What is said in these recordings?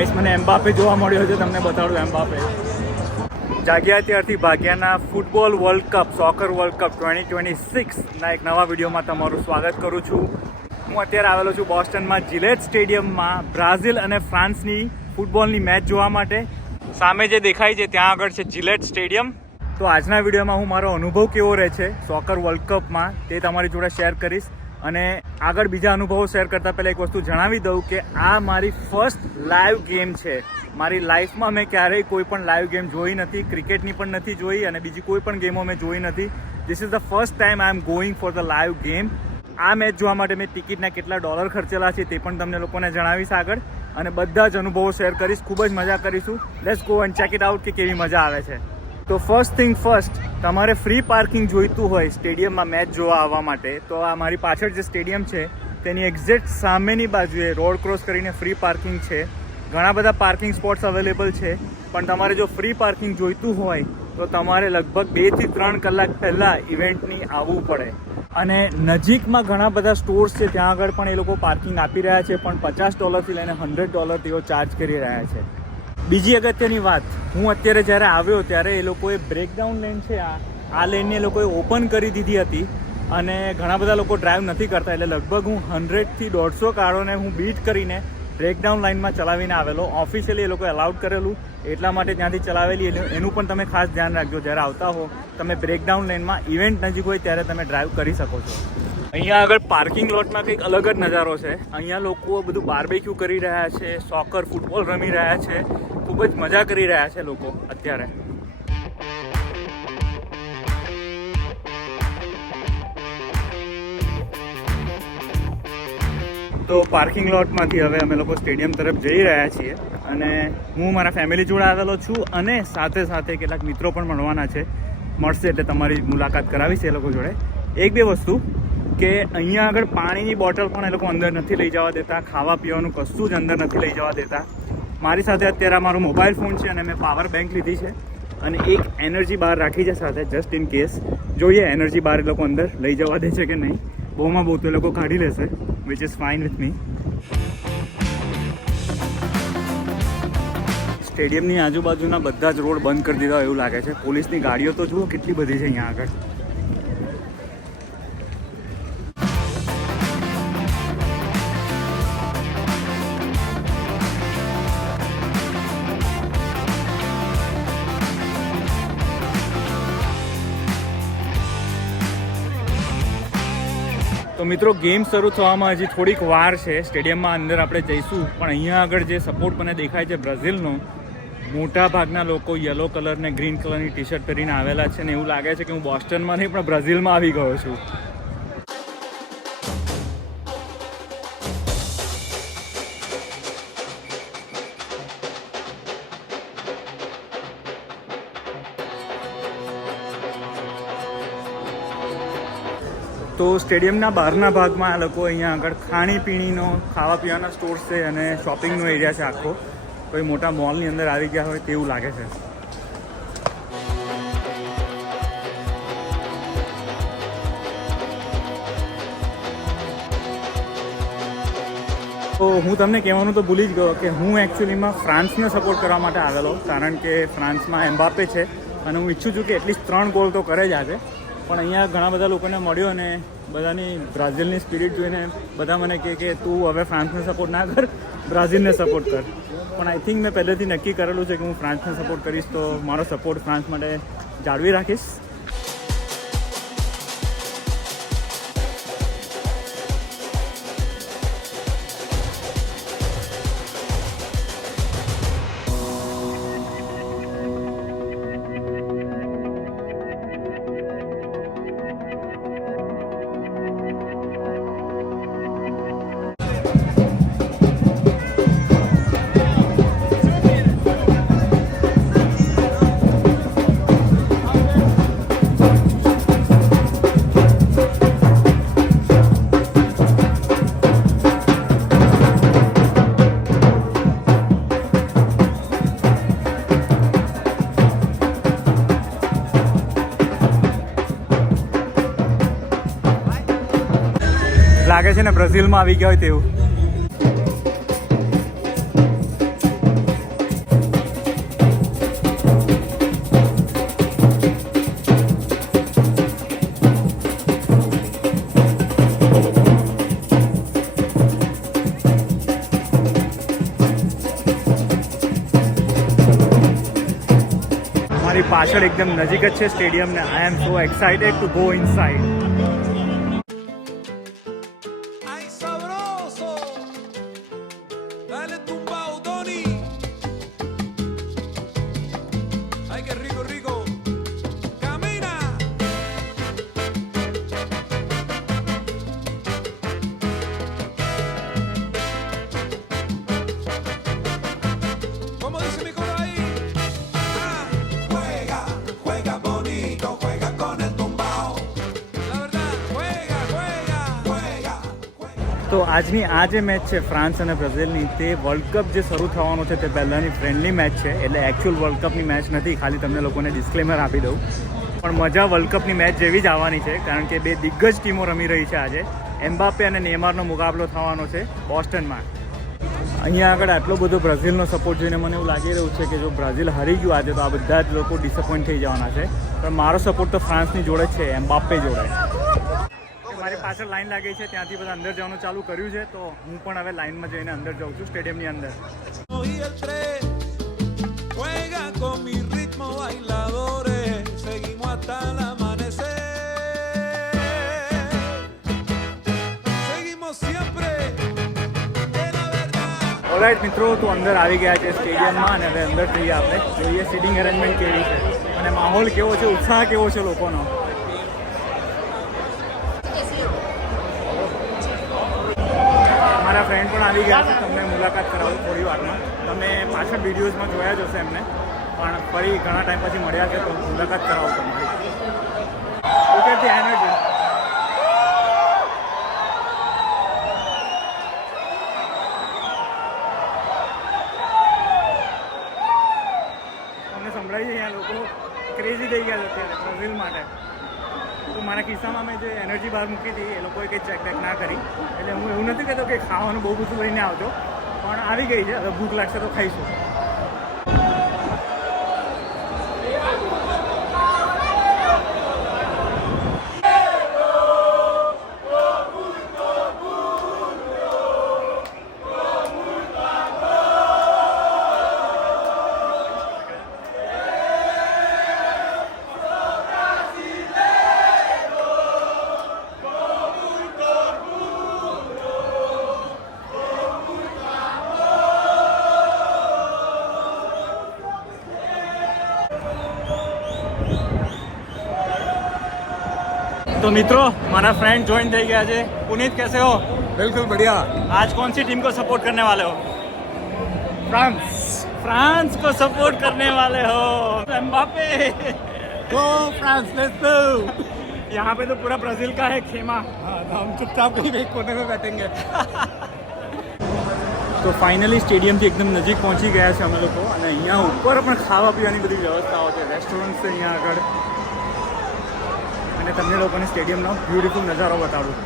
Guys મને એમ્બાપે જોવા મળ્યો છે, તમને બતાડું એમ્બાપે. જાગ્યા ત્યારથી ભાગ્યાના football world cup, soccer world cup 2026ના એક નવા વિડીયોમાં તમારું સ્વાગત કરું છું. હું અત્યારે આવેલો છું બોસ્ટનમાં જિલેટ સ્ટેડિયમમાં બ્રાઝિલ અને ફ્રાન્સની ફૂટબોલની મેચ જોવા માટે. સામે જે દેખાય છે ત્યાં આગળ છે જિલેટ સ્ટેડિયમ. તો આજના વિડીયોમાં હું મારો અનુભવ કેવો રહે છે સોકર વર્લ્ડ કપમાં તે તમારી જોડે શેર કરીશ. અને આગળ બીજા અનુભવો શેર કરતાં પહેલાં એક વસ્તુ જણાવી દઉં કે આ મારી ફર્સ્ટ લાઈવ ગેમ છે. મારી લાઈફમાં મેં ક્યારેય કોઈ પણ લાઈવ ગેમ જોઈ નથી, ક્રિકેટની પણ નથી જોઈ અને બીજી કોઈ પણ ગેમો મેં જોઈ નથી. This is the first time I am going for the live game. આ મેચ જોવા માટે મેં ટિકિટના કેટલા ડોલર ખર્ચેલા છે તે પણ તમને લોકોને જણાવીશ આગળ, અને બધા જ અનુભવો શેર કરીશ. ખૂબ જ મજા કરીશું. Let's go and check it out કે કેવી મજા આવે છે. તો ફર્સ્ટ થિંગ ફર્સ્ટ, તમારે ફ્રી પાર્કિંગ જોઈતું હોય સ્ટેડિયમમાં મેચ જોવા આવવા માટે તો આ મારી પાછળ જે સ્ટેડિયમ છે તેની એક્ઝેક્ટ સામેની બાજુએ રોડ ક્રોસ કરીને ફ્રી પાર્કિંગ છે. ઘણા બધા પાર્કિંગ સ્પોટ્સ અવેલેબલ છે, પણ તમારે જો ફ્રી પાર્કિંગ જોઈતું હોય તો તમારે લગભગ 2 થી 3 કલાક પહેલાં ઇવેન્ટની આવવું પડે. અને નજીકમાં ઘણા બધા સ્ટોર્સ છે, ત્યાં આગળ પણ એ લોકો પાર્કિંગ આપી રહ્યા છે, પણ $50 લઈને $100 તેઓ ચાર્જ કરી રહ્યા છે. બીજી અગત્યની વાત, હું અત્યારે જ્યારે આવ્યો ત્યારે એ લોકોએ બ્રેકડાઉન લેન છે, આ લેનને એ લોકોએ ઓપન કરી દીધી હતી અને ઘણા બધા લોકો ડ્રાઈવ નથી કરતા, એટલે લગભગ હું 100 થી 150 કારોને હું બીટ કરીને બ્રેકડાઉન લાઇનમાં ચલાવીને આવેલો. ઓફિશિયલી એ લોકોએ અલાઉડ કરેલું એટલા માટે ત્યાંથી ચલાવેલી. એનું પણ તમે ખાસ ધ્યાન રાખજો, જ્યારે આવતા હો તમે બ્રેકડાઉન લાઇનમાં ઇવેન્ટ નજીક હોય ત્યારે તમે ડ્રાઈવ કરી શકો છો. અહીંયા આગળ પાર્કિંગ લોટમાં કંઈક અલગ જ નજારો છે. અહીંયા લોકો બધું બાર્બેક્યુ કરી રહ્યા છે, સોકર ફૂટબોલ રમી રહ્યા છે, ખૂબ જ મજા કરી રહ્યા છે લોકો અત્યારે. તો પાર્કિંગ લોટમાંથી હવે અમે લોકો સ્ટેડિયમ તરફ જઈ રહ્યા છીએ અને હું મારા ફેમિલી જોડે આવેલો છું અને સાથે સાથે કેટલાક મિત્રો પણ મળવાના છે. મળશે એટલે તમારી મુલાકાત કરાવીશ એ લોકો જોડે. એક બે વસ્તુ કે અહીંયા આગળ પાણીની બોટલ પણ એ લોકો અંદર નથી લઈ જવા દેતા, ખાવા પીવાનું કશું જ અંદર નથી લઈ જવા દેતા. મારી સાથે અત્યારે મારો મોબાઈલ ફોન છે અને મેં પાવર બેંક લીધી છે અને એક એનર્જી બાર રાખી છે સાથે, જસ્ટ ઇન કેસ. જોઈએ એનર્જી બાર એ લોકો અંદર લઈ જવા દે છે કે નહીં. બહુમાં બહુ તો એ લોકો કાઢી લેશે, which is fine with me. સ્ટેડિયમની આજુબાજુના બધા જ રોડ બંધ કરી દીધા એવું લાગે છે. પોલીસની ગાડીઓ તો જુઓ કેટલી બધી છે અહીંયા આગળ. તો મિત્રો ગેમ શરૂ થવામાં હજી થોડીક વાર છે. સ્ટેડિયમમાં અંદર આપણે જઈશું, પણ અહીંયા આગળ જે સપોર્ટ મને દેખાય છે બ્રાઝિલનો, મોટા ભાગના લોકો યલો કલર ને ગ્રીન કલરની ટી શર્ટ પહેરીને આવેલા છે ને એવું લાગે છે કે હું બોસ્ટનમાં નહીં પણ બ્રાઝિલમાં આવી ગયો છું. તો સ્ટેડિયમના બહારના ભાગમાં આ લોકો અહીંયા આગળ ખાણીપીણીનો, ખાવા પીવાના સ્ટોર્સ છે અને શોપિંગનો એરિયા છે આખો. કોઈ મોટા મોલની અંદર આવી ગયા હોય તેવું લાગે છે. તો હું તમને કહેવાનું તો ભૂલી જ ગયો કે હું એકચ્યુઅલીમાં ફ્રાન્સને સપોર્ટ કરવા માટે આવેલો, કારણ કે ફ્રાન્સમાં એમ્બાપે છે અને હું ઈચ્છું છું કે એટલીસ્ટ 3 ગોલ તો કરે જ આજે. પણ અહીંયા ઘણા બધા લોકોને મળ્યો અને બધાની બ્રાઝિલની સ્પિરિટ જોઈને બધા મને કહે કે તું હવે ફ્રાન્સને સપોર્ટ ના કર, બ્રાઝિલને સપોર્ટ કર. પણ આઈ થિંક મેં પહેલેથી નક્કી કરેલું છે કે હું ફ્રાન્સને સપોર્ટ કરીશ, તો મારો સપોર્ટ ફ્રાન્સ માટે જાળવી રાખીશ. લાગે છે ને બ્રાઝિલમાં આવી ગયા હોય તેવું. મારી પાછળ એકદમ નજીક જ છે સ્ટેડિયમ ને I am so excited to go inside. ¡Ay, sabroso! Dale tumbao, Tony. ¡Ay, qué rico, rico! ¡Camina! ¿Cómo dice mi coro ahí? Ah, juega, juega bonito, juega con el tumbao. La verdad, juega, juega, juega, juega. તો આજની આ જે match છે France અને બ્રાઝિલની, તે world cup જે શરૂ થવાનો છે તે પહેલાંની ફ્રેન્ડલી મેચ છે, એટલે એકચ્યુઅલ વર્લ્ડ કપની મેચ નથી. ખાલી તમને લોકોને ડિસ્ક્લેમર આપી દઉં, પણ મજા વર્લ્ડ કપની મેચ જેવી જ આવવાની છે, કારણ કે બે દિગ્ગજ ટીમો રમી રહી છે આજે. એમ્બાપે અને નેમારનો મુકાબલો થવાનો છે બોસ્ટનમાં. અહીંયા આગળ આટલો બધો બ્રાઝિલનો સપોર્ટ જોઈને મને એવું લાગી રહ્યું છે કે જો બ્રાઝિલ હારી ગયું આજે તો આ બધા જ લોકો ડિસઅપોઇન્ટ થઈ જવાના છે. પણ મારો સપોર્ટ તો ફ્રાન્સની જોડે જ છે, એમ્બાપે જોડે. મારી પાછળ લાઈન લાગી છે, ત્યાંથી બધા અંદર જવાનું ચાલુ કર્યું છે, તો હું પણ હવે લાઈનમાં જઈને અંદર જાઉં છું સ્ટેડિયમની અંદર. Y el tren juega con mi ritmo bailadores, seguimos hasta el amanecer. Seguimos siempre de la verdad. Alright મિત્રો, તો અંદર આવી ગયા છે સ્ટેડિયમમાં અને હવે અંદર જઈએ આપણે, જોઈએ સીટિંગ અરેન્જમેન્ટ કેવી છે અને માહોલ કેવો છે, ઉત્સાહ કેવો છે લોકોનો. મારા ફ્રેન્ડ પણ આવી ગયા છે, તમને મુલાકાત કરાવું થોડી વારમાં. તમે પાછળ વિડીયોઝમાં જોયા જ હશે એમને, પણ ફરી ઘણા ટાઈમ પછી મળ્યા છે તો મુલાકાત કરાવું તમારી. Okay, the energy. તમને સંભળાય છે અહીંયા લોકો ક્રેઝી થઈ ગયા છે અત્યારે બ્રાઝિલ માટે. તો મારા કિસ્સામાં મેં જે એનર્જી બહાર મૂકી હતી એ લોકોએ કંઈ ચેક બેક ના કરી, એટલે હું એવું નથી કહેતો કે ખાવાનું બહુ બધું લઈને આવજો, પણ આવી ગઈ છે. હવે ભૂખ લાગશે તો ખાઈશું. तो मित्रों, हमारा फ्रेंड ज्वाइन થઈ ગયા છે. पुनीत, कैसे हो? बिल्कुल बढ़िया. आज कौन सी टीम को सपोर्ट करने वाले हो? फ्रांस. फ्रांस को सपोर्ट करने वाले हो. Mbappe. Go France, let's go. यहाँ पे तो पूरा ब्राजील का है खेमा. हम चुपचाप कहीं एक कोने में बैठेंगे. તો ફાઇનલી સ્ટેડિયમથી એકદમ નજીક પહોંચી ગયા છે અમે લોકો, અને અહીંયા ઉપર પણ ખાવા પીવાની બધી વ્યવસ્થાઓ છે, રેસ્ટોરન્ટ છે અહીંયા આગળ, અને તમને લોકોને સ્ટેડિયમનો બ્યુટીફુલ નજારો બતાડું.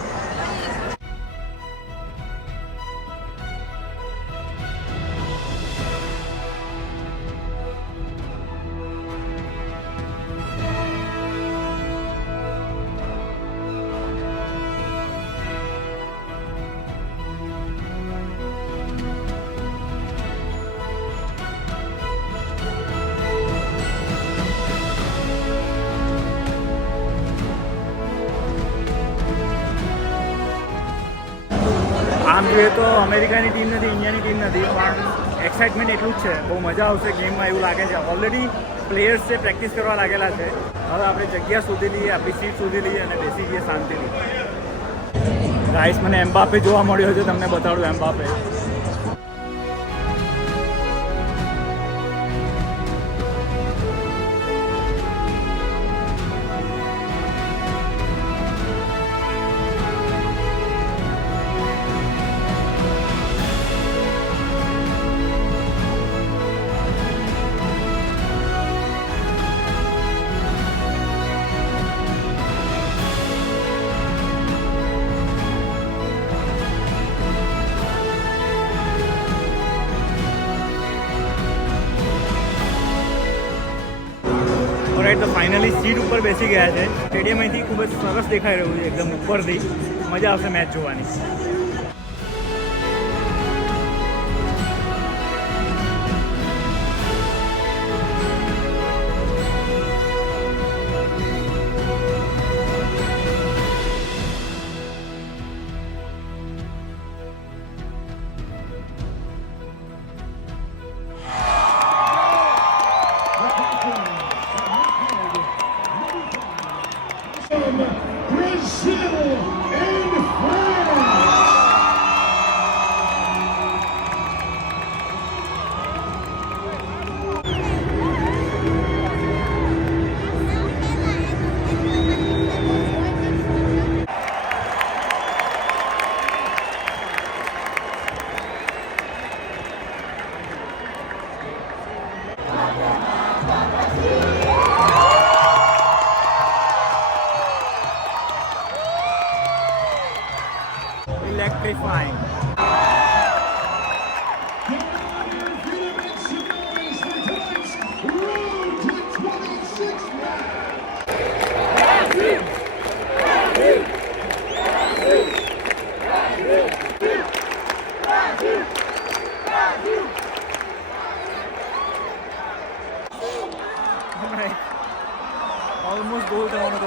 આમ જોઈએ તો અમેરિકાની ટીમ નથી, ઇન્ડિયાની ટીમ નથી, પણ એક્સાઇટમેન્ટ એટલું જ છે. બહુ મજા આવશે ગેમમાં એવું લાગે છે. ઓલરેડી પ્લેયર્સ છે પ્રેક્ટિસ કરવા લાગેલા છે. હવે આપણે જગ્યા શોધી લઈએ, આપણી સીટ શોધી લઈએ અને બેસી જઈએ શાંતિથી. ગાઈસ, મને એમ્બાપે જોવા મળ્યો છે, તમને બતાડું એમ્બાપે. ઓલરાઈટ, તો ફાઇનલી સીટ ઉપર બેસી ગયા છે. સ્ટેડિયમ અહીંથી ખૂબ જ સરસ દેખાઈ રહ્યું છે, એકદમ ઉપરથી. મજા આવશે મેચ જોવાની.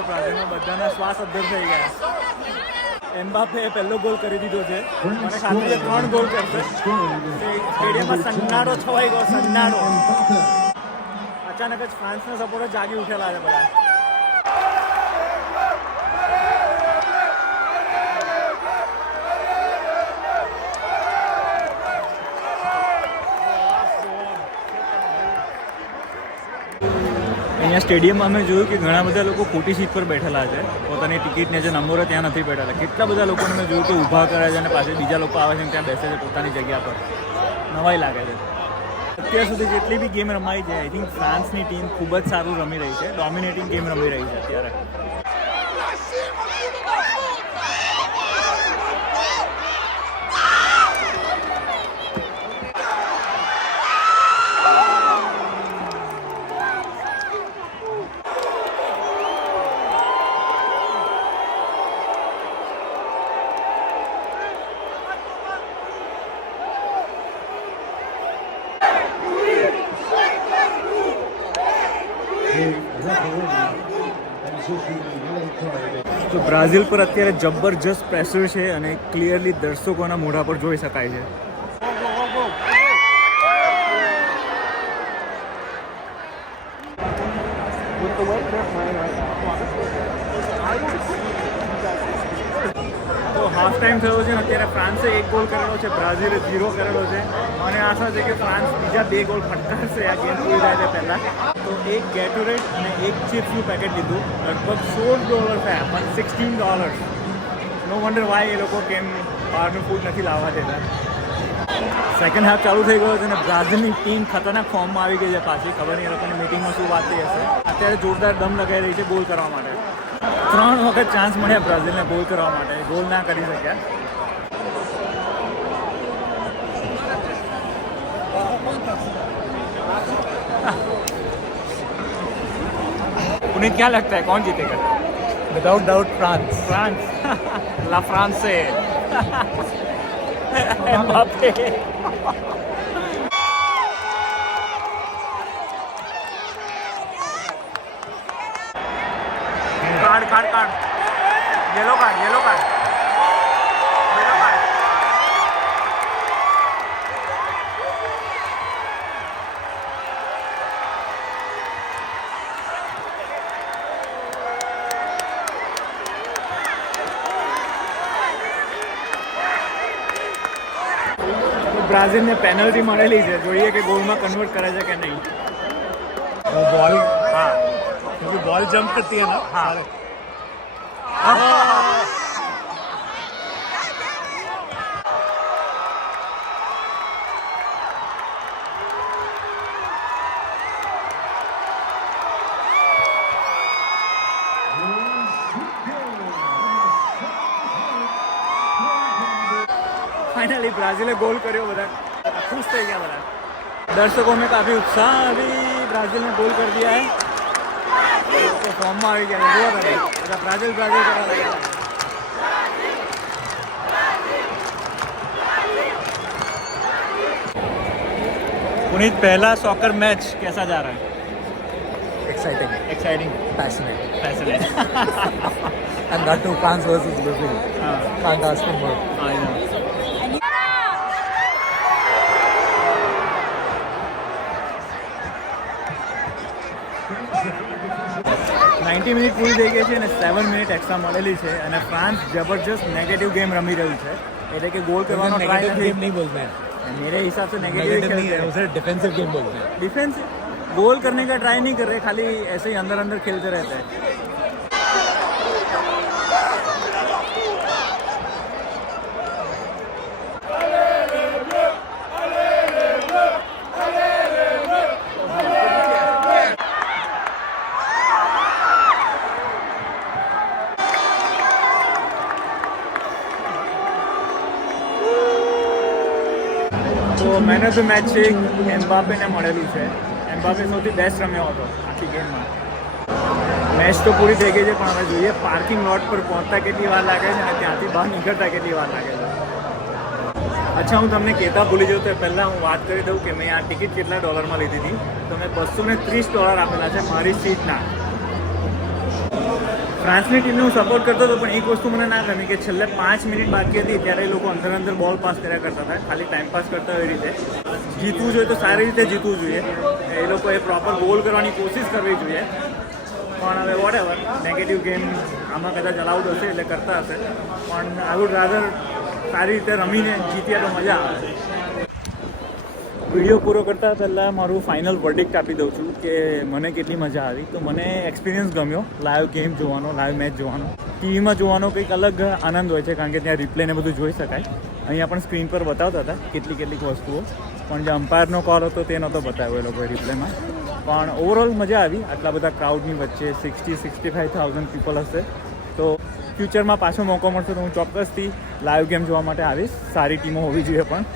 બ્રાઝિલમાં બધાના શ્વાસ અદ્ધર થઈ ગયા. એમ્બાપે પહેલો ગોલ કરી દીધો છે. મને ખાતરી છે 3 ગોલ કરશે. સ્ટેડિયમમાં સન્નાડો છવાઈ ગયો, સન્નાડો. અચાનક જ ફ્રાન્સના સપોર્ટર જાગી ઉઠેલા છે બધા. અહીંયા સ્ટેડિયમમાં અમે જોયું કે ઘણા બધા લોકો ખોટી સીટ પર બેઠેલા છે. પોતાની ટિકિટને જે નંબરો ત્યાં નથી બેઠેલા. કેટલા બધા લોકોને મેં જોયું કે ઊભા કરે છે અને પાછળ બીજા લોકો આવે છે અને ત્યાં બેસે છે પોતાની જગ્યા પર. નવાઈ લાગે છે. અત્યાર સુધી જેટલી બી ગેમ રમાઈ છે, આઈ થિંક ફ્રાન્સની ટીમ ખૂબ જ સારું રમી રહી છે. ડોમિનેટિંગ ગેમ રમી રહી છે અત્યારે. તો બ્રાઝિલ પર અત્યારે જબરજસ્ત પ્રેશર છે અને ક્લિયરલી દર્શકોના મોઢા પર જોઈ શકાય છે. તો હાફ ટાઈમ થયો છે અને અત્યારે ફ્રાન્સે 1 ગોલ કરેલો છે, બ્રાઝિલે 0 કરેલો છે. મને આશા છે કે ફ્રાન્સ બીજા 2 ગોલ ફટકારશે આ ગેમ પૂરી થાય તે પહેલાં. તો એક ગેટોરેટ અને એક ચિપ્સનું પેકેટ લીધું. લગભગ $16 થયા, પણ $16. નો વન્ડર વાય એ લોકો કેમ બહારનું ફૂડ નથી લાવવા દેતા. સેકન્ડ હાફ ચાલુ થઈ ગયો છે અને બ્રાઝિલની ટીમ ખતરનાક ફોર્મમાં આવી ગઈ છે પાછી. ખબર નહીં એ લોકોની મિટિંગમાં શું વાત થઈ હશે. અત્યારે જોરદાર દમ લગાવી રહી છે ગોલ કરવા માટે. 3 વખત ચાન્સ મળ્યા બ્રાઝિલને ગોલ કરવા માટે, ગોલ ના કરી શક્યા. उन्हें क्या लगता है कौन जीतेगा? Without doubt France. फ्रांस. ला फ्रांस से Mbappe. Card yellow card yellow card. બ્રાઝિલને પેનલ્ટી મળેલી છે. જોઈએ કે ગોલમાં કન્વર્ટ કરે છે કે નહીં. वो बॉल, હા क्योंकि बॉल जंप करती है ना. हाँ. फाइनली ब्राजील गोल કર્યો. બધા खुश થઈ ગયા. બધા दर्शकों में काफ़ी उत्साह. अभी ब्राज़ील ने गोल कर दिया है तो फॉर्म में આવી ગયા. જોવા કરે બધા ब्राज़ील કરવા લાગ્યા. पुनीत, पहला सॉकर मैच कैसा जा रहा है? Exciting, exciting, passionate, passionate. and that too France versus Brazil. हाँ, Can't ask for more. I know. 90 minute પૂરી થઈ ગઈ છે અને 7 મિનિટ એક્સ્ટ્રા મળેલી છે અને ફ્રાન્સ જબરજસ્ત નેગેટિવ ગેમ રમી રહ્યું છે. એટલે કે गोल करवाना ट्राई गेम नहीं बोलते हैं. मेरे हिसाब से नेगेटिव नेगेटिव नहीं है, उसे डिफेंसिव गेम बोलते हैं. डिफेंस गोल करने का ट्राई नहीं कर रहे, खाली ऐसे ही अंदर अंदर खेलते रहते हैं. તો મેન ઓફ ધ મેચ છે એમ્બાપેને મળેલું છે. એમ્બાપે સૌથી બેસ્ટ રમ્યો હતો આખી ગેમમાં. મેચ તો પૂરી થઈ ગઈ છે પણ હવે જોઈએ પાર્કિંગ લોટ પર પહોંચતા કેટલી વાર લાગે છે અને ત્યાંથી બહાર નીકળતા કેટલી વાર લાગે છે. અચ્છા, હું તમને કહેતા ભૂલી જાઉં તો પહેલાં હું વાત કરી દઉં કે મેં આ ટિકિટ કેટલા ડોલરમાં લીધી હતી. તો મેં $230 આપેલા છે મારી સીટના. ફ્રાન્સની ટીમને હું સપોર્ટ કરતો હતો, પણ એક વસ્તુ મને ના ગમી કે છેલ્લે 5 મિનિટ બાકી હતી ત્યારે એ લોકો અંદર બોલ પાસ કર્યા કરતા હતા, ખાલી ટાઈમ પાસ કરતા હોય એ રીતે. જીતવું જોઈએ તો સારી રીતે જીતવું જોઈએ, એ લોકોએ પ્રોપર ગોલ કરવાની કોશિશ કરવી જોઈએ. પણ હવે વોટ એવર, નેગેટિવ ગેમ આમાં કદાચ અલાઉડ હશે એટલે કરતા હશે, પણ આઈ વુડ રાધર સારી રીતે રમીને જીતીએ તો મજા આવે. વિડીયો પૂરો કરતાં પહેલાં મારું ફાઇનલ વર્ડિક્ટ આપી દઉં છું કે મને કેટલી મજા આવી. તો મને એક્સપિરિયન્સ ગમ્યો લાઈવ ગેમ જોવાનો, લાઈવ મેચ જોવાનો. ટીવીમાં જોવાનો કંઈક અલગ આનંદ હોય છે કારણ કે ત્યાં રિપ્લેને બધું જોઈ શકાય. અહીંયા પણ સ્ક્રીન પર બતાવતા હતા કેટલીક વસ્તુઓ, પણ જે અમ્પાયરનો કોલ હતો તે નહોતો બતાવ્યો એ લોકોએ રિપ્લેમાં. પણ ઓવરઓલ મજા આવી આટલા બધા ક્રાઉડની વચ્ચે. 60,000-65,000 પીપલ હશે. તો ફ્યુચરમાં પાછો મોકો મળશે તો હું ચોક્કસથી લાઈવ ગેમ જોવા માટે આવીશ. સારી ટીમો હોવી જોઈએ પણ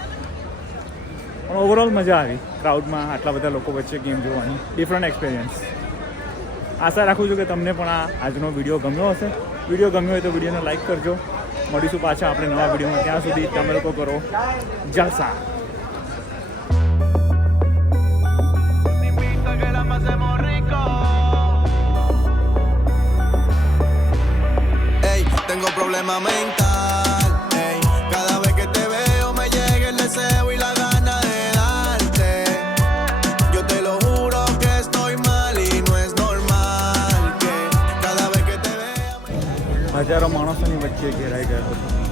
ઓવરઓલ મજા આવી ક્રાઉડમાં આટલા બધા લોકો વચ્ચે ગેમ જોવાની. Different experience. આશા રાખું છું કે તમને પણ આજનો વિડીયો ગમ્યો હશે. વિડીયો ગમ્યો હોય તો વિડીયોને લાઈક કરજો. મળીશું પાછા આપણે નવા વિડીયોમાં. ત્યાં સુધી તમે લોકો કરો જલસા. Tengo problema mental, ey. Cada vez que te veo me llega el deseo y la gana de darte. Yo te lo juro que estoy mal y no es normal que cada vez que te vea હજારો માણસોની વચ્ચે ઘેરાઈ ગયો હતો.